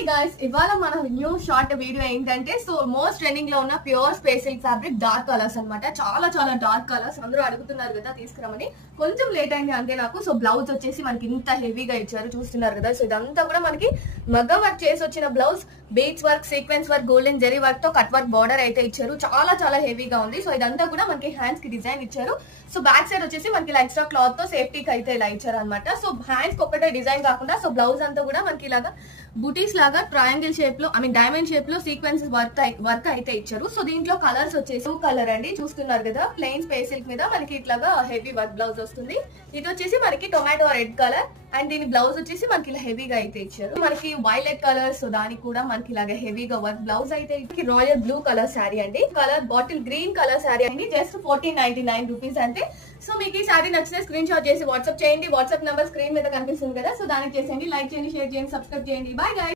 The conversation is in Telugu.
హాయ్ గైస్, ఇవాళ మన న్యూ షార్ట్ వీడియో ఏంటంటే సో మోస్ట్ ట్రెండింగ్ లో ఉన్న pure space silk fabric dark colours అన్నమాట. చాలా చాలా డార్క్ కలర్స్ అందరూ అడుగుతున్నారు కదా తీసుకురామని. కొంచెం లేట్ అయింది అంతే నాకు. సో బ్లౌజ్ వచ్చేసి మనకి ఇంత హెవీగా ఇచ్చారు చూస్తున్నారు కదా. సో ఇదంతా కూడా మనకి మగ్గం వర్క్ చేసి వచ్చిన blouse, beads work, sequence work, golden zari work తో కట్ వర్క్ బార్డర్ అయితే ఇచ్చారు. చాలా చాలా హెవీగా ఉంది. సో ఇదంతా కూడా మనకి హ్యాండ్స్ కి డిజైన్ ఇచ్చారు. సో బ్యాక్ సైడ్ వచ్చేసి మనకి ఎక్స్ట్రా క్లాత్ తో సేఫ్టీకి అయితే ఇలా ఇచ్చారు అనమాట. సో హ్యాండ్స్ కి ఒక్కటే డిజైన్ కాకుండా సో బ్లౌజ్ అంతా కూడా మనకి ఇలాగా బూటీస్ లాగా ట్రయాంగిల్ షేప్ లో డైమండ్ షేప్ లో సీక్వెన్స్ వర్క్ అయితే ఇచ్చారు. సో దీంట్లో కలర్స్ వచ్చేసి కలర్ అండి చూస్తున్నారు కదా. ప్లెయిన్ స్పేస్ సిల్క్ మీద మనకి ఇట్లాగా హెవీ వర్క్ బ్లౌజ్ వస్తుంది. ఇది వచ్చేసి మనకి టొమాటో రెడ్ కలర్ అండ్ దీని బ్లౌజ్ వచ్చేసి మనకి ఇలా హెవీగా అయితే ఇచ్చారు. మనకి వైలెట్ కలర్, సో దానికి కూడా మనకి ఇలాగా హెవీగా వర్క్ బ్లౌజ్ అయితే రాయల్ బ్లూ కలర్ శారీ అండి. Colour bottle green colour sari అండి. జస్ట్ 1499 రూపీస్ అంతే. సో మీకు ఈ శారీ నచ్చితే స్క్రీన్ షాట్ చేసి వాట్సాప్ చేయండి. వాట్సాప్ నెంబర్ స్క్రీన్ మీద కనిపిస్తుంది కదా. సో దానికి చేసేయండి, లైక్ చేయండి, షేర్ చేయండి, సబ్స్క్రైబ్ చేయండి. Bye guys.